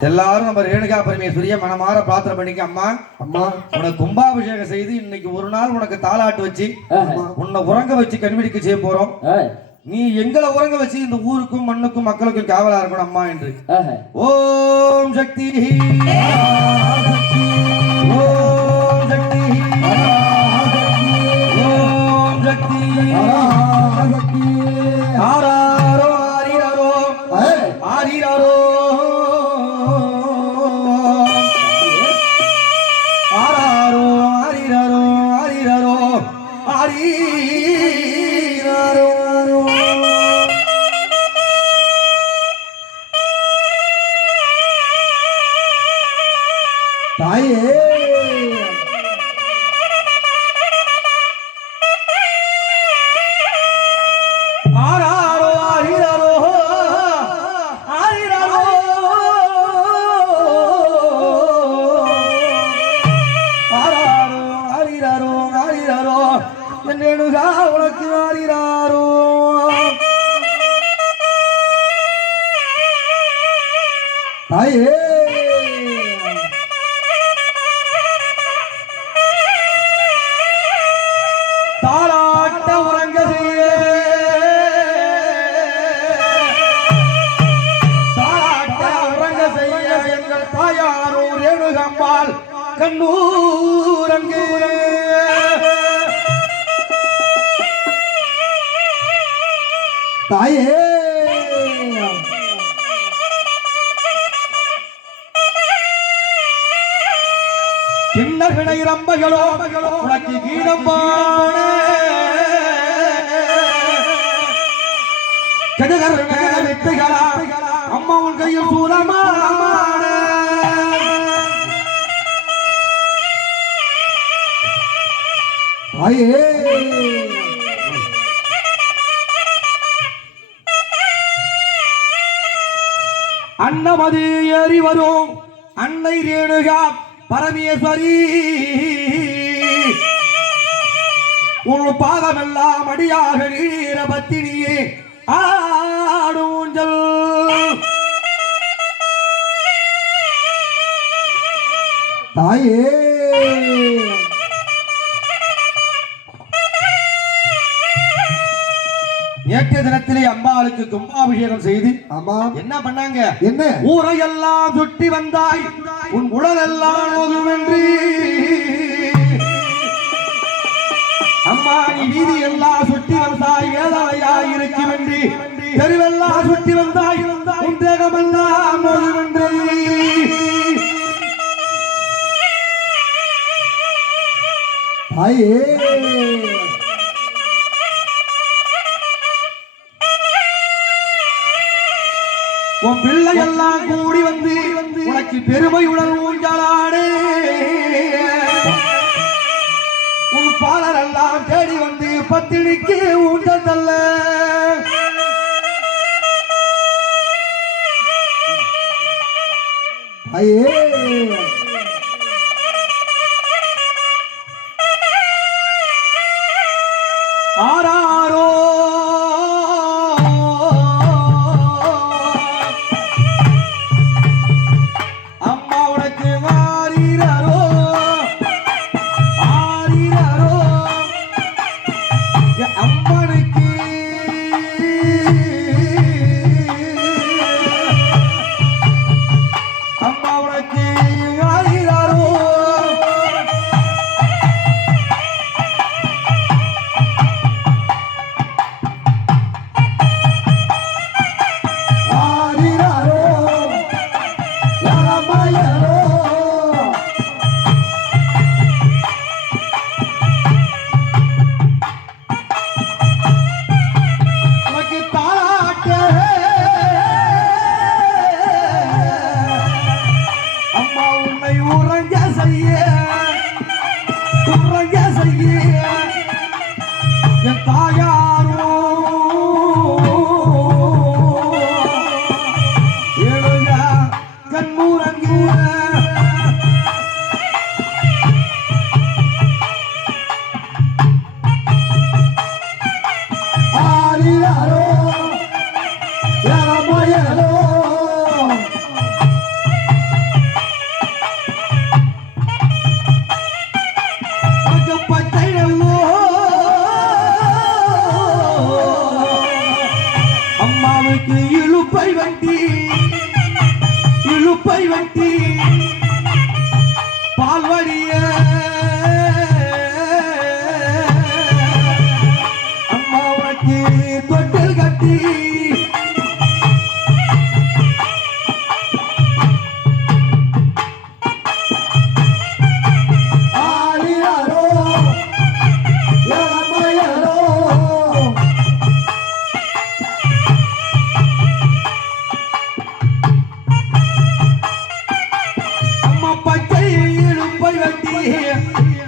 எல்லாரும் நம்ம ரேணுகா பரமேஸ்வரிய மனமாற பிரார்த்தனை பண்ணிக்க. அம்மா அம்மா உனக்கு கும்பாபிஷேகம் செய்து இன்னைக்கு ஒரு நாள் உனக்கு தாளாட்டு வச்சு உன்னை உறங்க வச்சு கண்விடிக்க செய்ய போறோம். நீ எங்களை உறங்க வச்சு இந்த ஊருக்கும் மண்ணுக்கும் மக்களுக்கும் காவலா இருக்கணும் அம்மா என்று. ஓம் சக்தி ஓம் சக்தி ஓம் சக்தி ஆராரோ ஆரிரோ ஆரிரோ உனக்கு ஆரிராரோ தாயே தாளாட்ட உறங்க செய்ய தாளாட்ட உறங்க செய்ய எங்கள் தாயாரோ ரேணுகம்மாள் கண்ணூரங்கு தாயே கிண்ணர்களை ரம்பைகளோ உனக்கு கீழம்பான வித்துகளா அம்மா உன் கையில் சூரமான தாயே அன்னமதி ஏறி வரும் அன்னை ரேணுகா பரமேஸ்வரி உன் பாதமெல்லாம் அடியாக நீர பத்தினியே ஆடூஞ்சல் தாயே நேற்றைய தினத்திலே அம்பாளுக்கு கும்பாபிஷேகம் செய்து என்ன பண்ணாங்க? என்ன ஊரையெல்லாம் சுட்டி வந்தாய் உன் உடல் எல்லாம் ஓதுமென்று அம்மா நீ வீதி எல்லாம் சுட்டி வந்தாய் வேதனையாய் இருக்குமென்று தெருவெல்லாம் சுட்டி வந்தாய் உன் தேகமெல்லாம் ஓதுமென்று தாயே உன் பிள்ளை எல்லாம் கூடி வந்து உனக்கு பெருமையுடன் ஊஞ்சலாடு உன் பாலர் எல்லாம் தேடி வந்து பத்தினிக்கு ஊஞ்சல் தல்ல ஐயே ஆராரோ இழுப்பை வெட்டி பால்வடிய அம்மா உனக்கு தொட்டில் கட்டி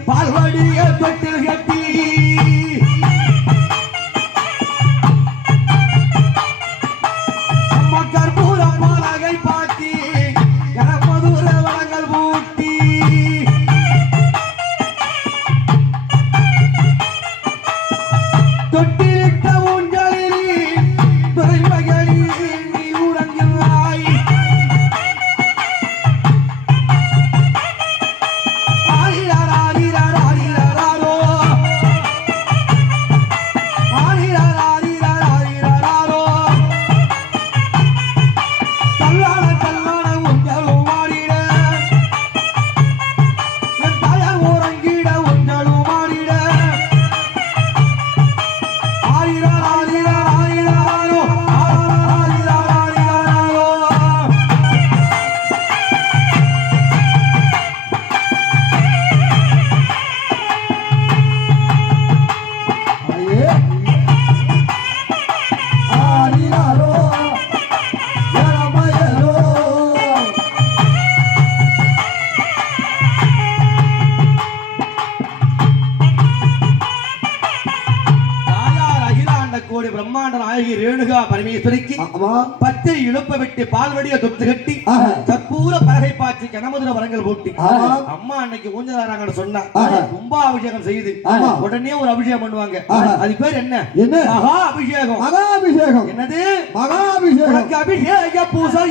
பால்வடிய தொட்டில் கட்டி அம்மா கற்பூர மாலகை பாட்டி கரமதுர வளங்கள் பூட்டி தொட்டிலிட்ட ஊஞ்சலில் துறைமகளில் நீ உறங்குவாய் பிரம்மாண்ட நாயகி ரேணுகா பரமேஸ்வரிக்கு பச்சை இழுப்ப விட்டு பால்வடிய தொட்டு கட்டி கற்பூர பலகை பாய்ச்சி கனமதுர வரங்கள் போட்டி அம்மா அன்னைக்கு ஊஞ்சலாராங்கன்னு சொன்னா கும்பாபிஷேகம் செய்து உடனே ஒரு அபிஷேகம் பண்ணுவாங்க. அது பேர் என்ன? மகா அபிஷேகம். மகா அபிஷேகம் என்னது? மகா அபிஷேகம். அபிஷேக பூசை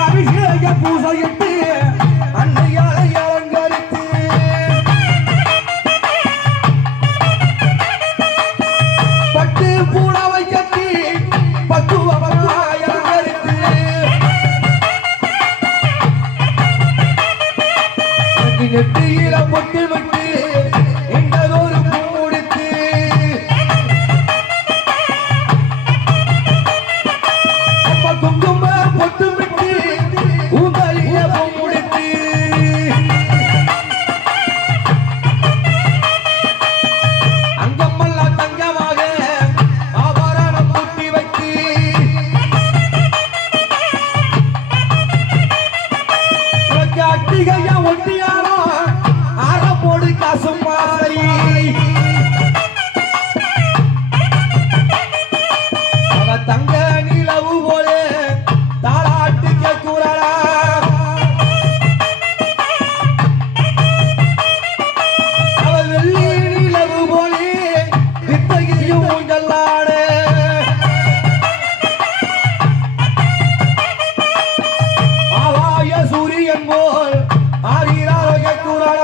அபிஷேக பூசை நெற்றியில பொட்டு விட்டு எங்களோரு பூடுத்து அப்ப குங்கும பொட்டு விட்டு உங்களிய பூடுத்து அங்கமெல்லாம் தங்கமாக ஆபரணம் பூட்டி வைத்து அட்டிகையா ஒட்டியாரோ ஆரப்போடு காசும் மாறி அவ தங்க நிலவு போல தாளாட்டு கேட்குறா அவ வெள்ளி நிலவு போல வித்தகியும் ஊஞ்சல்லாட ஆவாய சூரியன் போல் ஆகிறாரோ கேட்குறா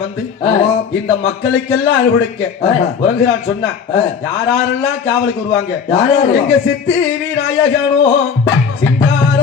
வந்து இந்த மக்களுக்கெல்லாம் அறுவடைக்க உறங்குறான் சொன்னா யாரெல்லாம் காவலுக்கு வருவாங்க எங்க சித்தி விநாயகனும் சிங்கார